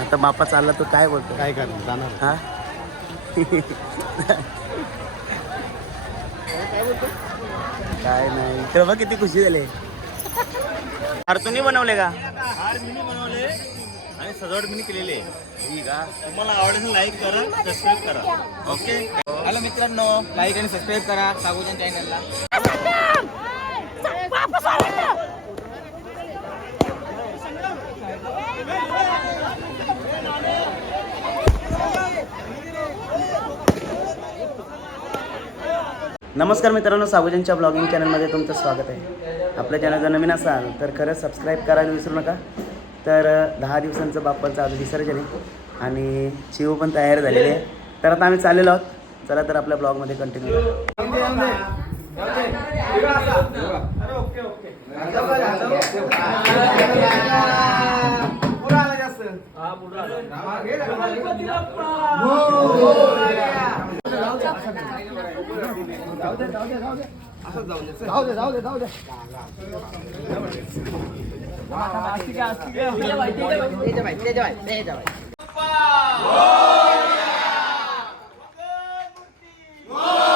आता बापा चालला तो काय बोलतो? काय करणार? जाणार हा? काय नाही. तर बघ किती खुशी झाले. हार तुम्ही बनवले का? हार मी बनवले आणि सजावट मी केलेली आहे. ठीक आहे तुम्हाला आवडेल लाईक करा सबस्क्राईब करा. ओके हॅलो मित्रांनो लाईक आणि सबस्क्राईब करा. सागोजन चॅनलला नमस्कार मित्रांनो साबुजनच्या ब्लॉगिंग चॅनलमध्ये तुमचं स्वागत आहे. आपल्या चॅनल जर नवीन असाल तर खरंच सबस्क्राईब करायला विसरू नका. तर दहा दिवसांचं बाप्पाचं आज विसर्जन आहे आणि चिव पण तयार झालेली आहे तर आता आम्ही चाललेलो आहोत. चला तर आपल्या ब्लॉगमध्ये कंटिन्यू जाऊ दे जाऊ दे जाऊ दे. असं जाऊ दे जाऊ दे जाऊ दे. जाऊ दे Oh!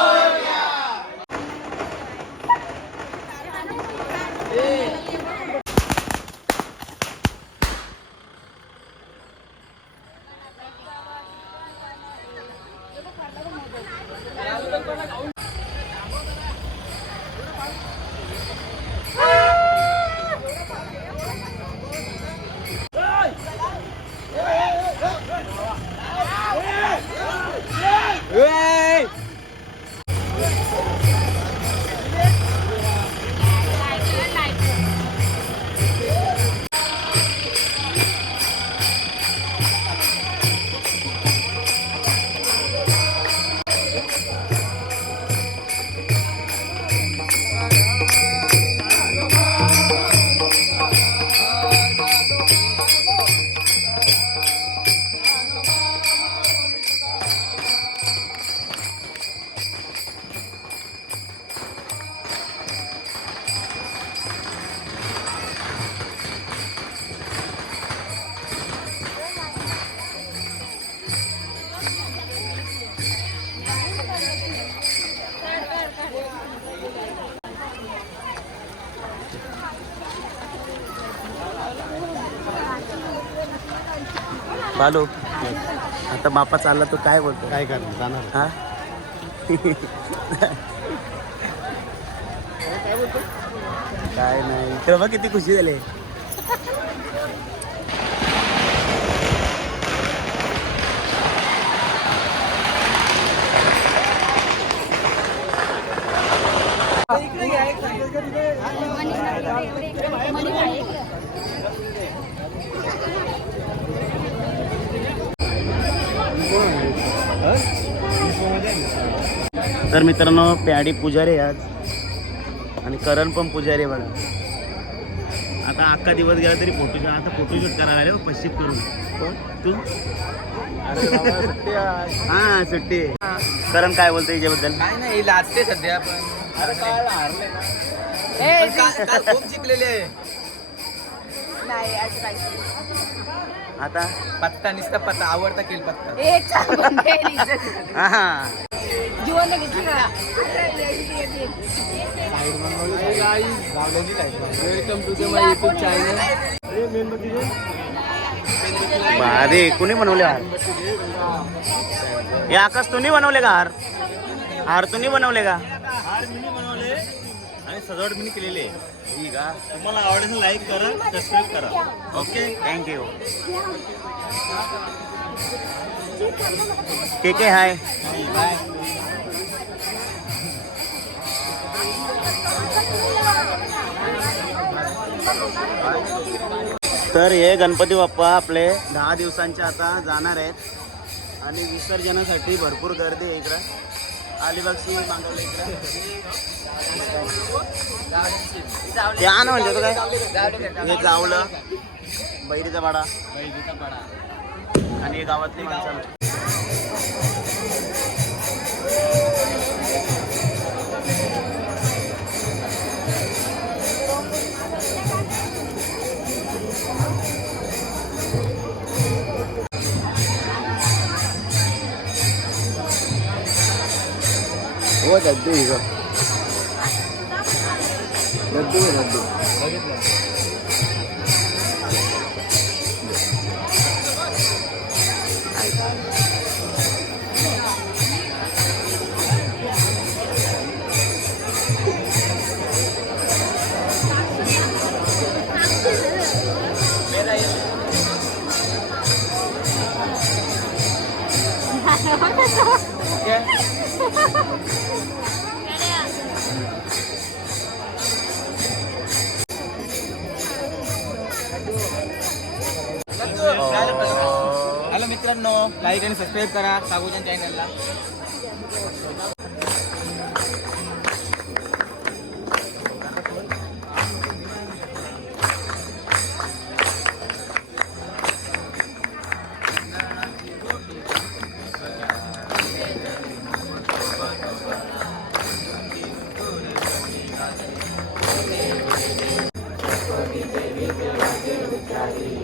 बालू आता बापा चालला तो काय बोलतो काय करणार? जाणार. हा? काय नाही. तर बघ किती खुशी झाली. तर मित्रांनो प्याडी पुजारी आज आणि करण पण पुजारी बघा. आता अख्खा दिवस गेला तरी फोटोशूट आता फोटोशूट करायला आले पश्चिम करून. कोण? तू? हा सुट्टी. करण काय बोलतो याच्याबद्दल? काय नाही लाजते सध्या पण काल- काल खूप जिंकलेले आहे. नाही आज काहीच आता? पत्ता निसता पत्ता आवडता केल पत्ता. इज्जत. हा जीवन घेतली का अरे, येईल, येईल, येईल. Welcome to my YouTube channel भारी कुणी बनवले हार? हे आकाश तुम्ही बनवले का हार? हार तुम्ही बनवले का? हार मिनी बनवले आणि सजावट मिनी केलेली आहे. ठीक आहे. तुम्हाला आवडेल लाईक करा सबस्क्राईब करा. Okay thank you K K hi bye तर हे गणपती बाप्पा आपले दहा दिवसांचे आता जाणार आहेत. आणि विसर्जनासाठी भरपूर गर्दी आहे इकडं. अलिबागची मागवलं इकडं. ते आण म्हणजे तो काय? जावलं. बैरीचा पाडा. आणि गावातली माणसं. What a day, लड्डू आहे, लड्डू हॅलो मित्रांनो लाईक आणि सबस्क्राईब करा सागोजन चॅनलला जा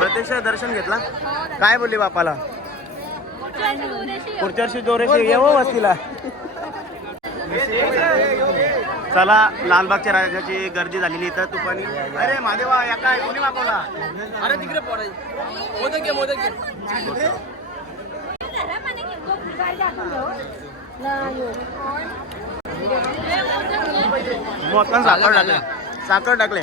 प्रत्यक्ष दर्शन घेतला? काय बोलली बापाला? पुढच्या वर्षी जोरेशी येऊ वस्तीला. चला लालबागच्या राजाची गर्दी झालेली इथं तुपानी अरे महादेवा या काय कोणी मागवला? अरे तिकडे मोदक घे मोदक घे. साखर टाकले. साखर टाकले.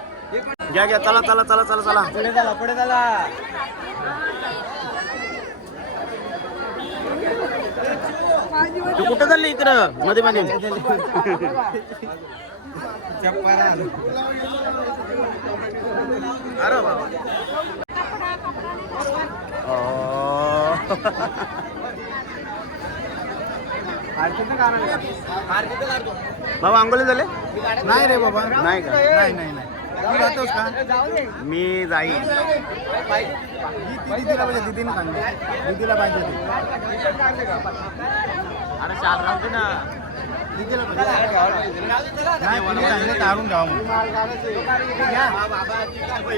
घ्या घ्या चला चला चला चला चला. पुढे झाला पुढे झाला तू कुठं चालली इकडं? मध्ये मध्ये. अरे बाबा. बाबा आंघोळी झाले? नाही रे बाबा. नाही का? नाही नाही नाही. तू जातोस का? मी जाईन. दीदीला पाहिजे दीदीने सांगितलं दीदीला पाहिजे. अरे चाल राहते ना. दीदीला पाहिजे नाही तिने सांगितलं काढून घ्यावं म्हणून.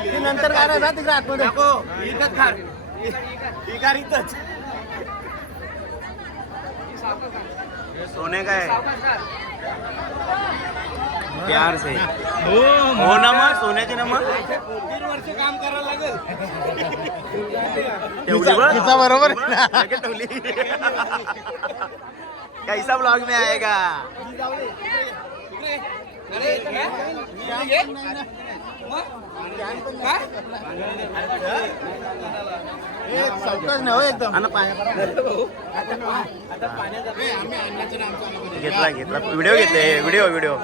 ती नंतर काय जा तिकडे आतमध्ये. सोने का है प्यार से। हो ना मग सोन्याची ना मग तेवढी बघ. तिचा बरोबर लगेच ठेवली. कैसा ब्लॉग में आएगा? घेतला घेतला. व्हिडिओ घेतले व्हिडिओ व्हिडिओ.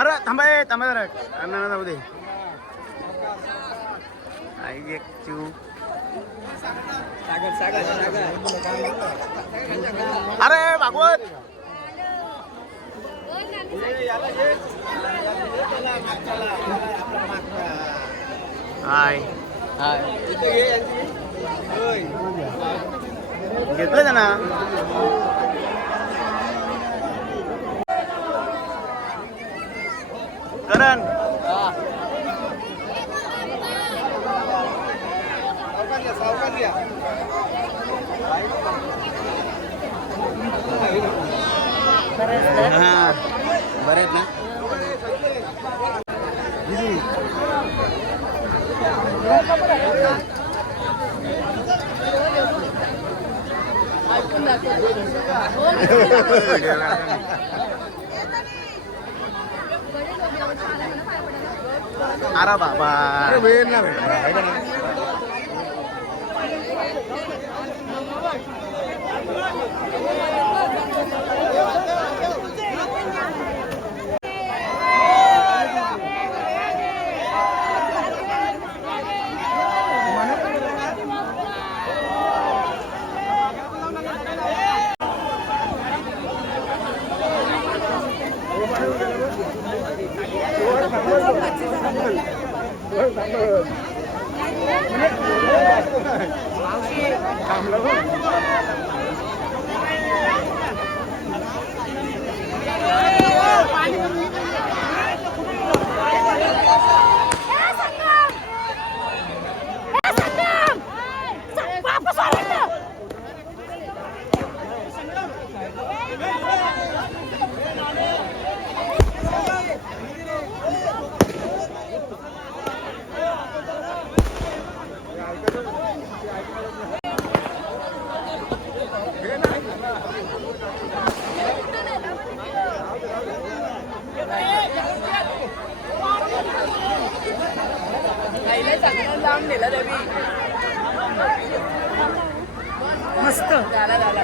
अरे थांबाय थांबा जरा. अण्णा जाऊ दे. आई एक चिव सागर सागर अरे भागवत. हाय. घेतलं का ना करण हा. सावकाश या, सावकाश या. हा बरे आहेत ना अरे बाबा वेळ नाही भेटला आहे का नाही? मस्त झाला झाला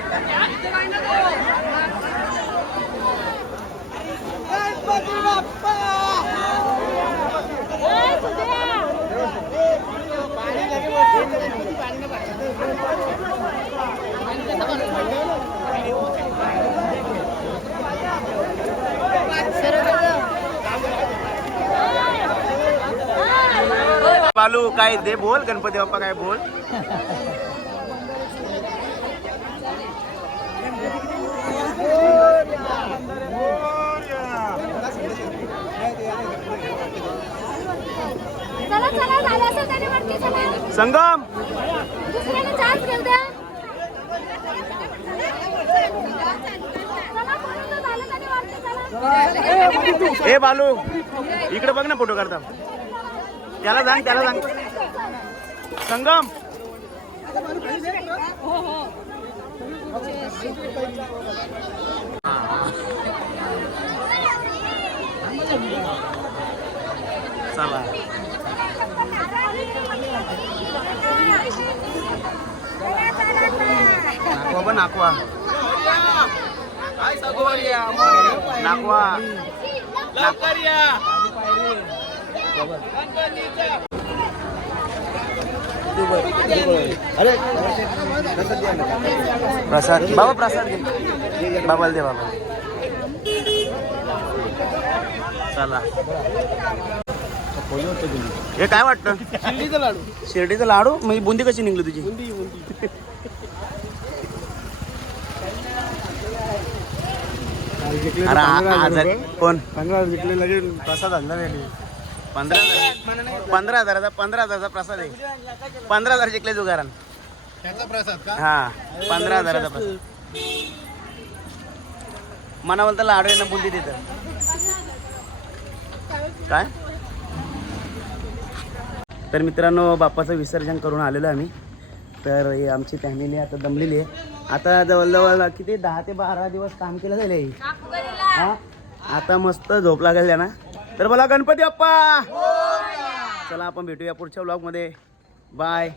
बालू काय दे बोल गणपती बाप्पा काय बोल? चला चला झालं असेल त्याने वरती चला. संगम! दुसऱ्याने चान्स घेऊ द्या. चला कोणी तर झालं त्याने वरती चला. ए बालू इकडे बघ ना फोटो काढता. त्याला सांग त्याला सांग संगम चला नाकवा पण नाकवा नाकवा लवकर या अरे कसं द्या ना? प्रसाद बाबा प्रसाद घे. बाबाला दे बाबा. चला. हे काय वाटतं? शिर्डीचं लाडू. शिर्डीचं लाडू? म्हणजे बुंदी कशी निघली तुझी? बुंदी बुंदी. अरे आजार कोण? जिंकले लगेच प्रसाद आणला नाही पंधरा हजार. पंधरा हजाराचा पंधरा हजाराचा प्रसाद आहे. पंधरा हजार जिंकले जुगारान. त्याचा प्रसाद का? हा पंधरा हजाराचा प्रसाद. मनावर तर लाडू आहे ना बुंदी तिथं काय? तर मित्रांनो बाप्पाचं विसर्जन करून आलेलो आम्ही. तर हे आमची फॅमिली आता दमलेली आहे. आता जवळजवळ किती? दहा ते बारा दिवस काम केलं झाले हा. आता मस्त झोप लागेल ना तर बोला गणपती अप्पा चला आपण भेटूया पुढच्या ब्लॉगमध्ये बाय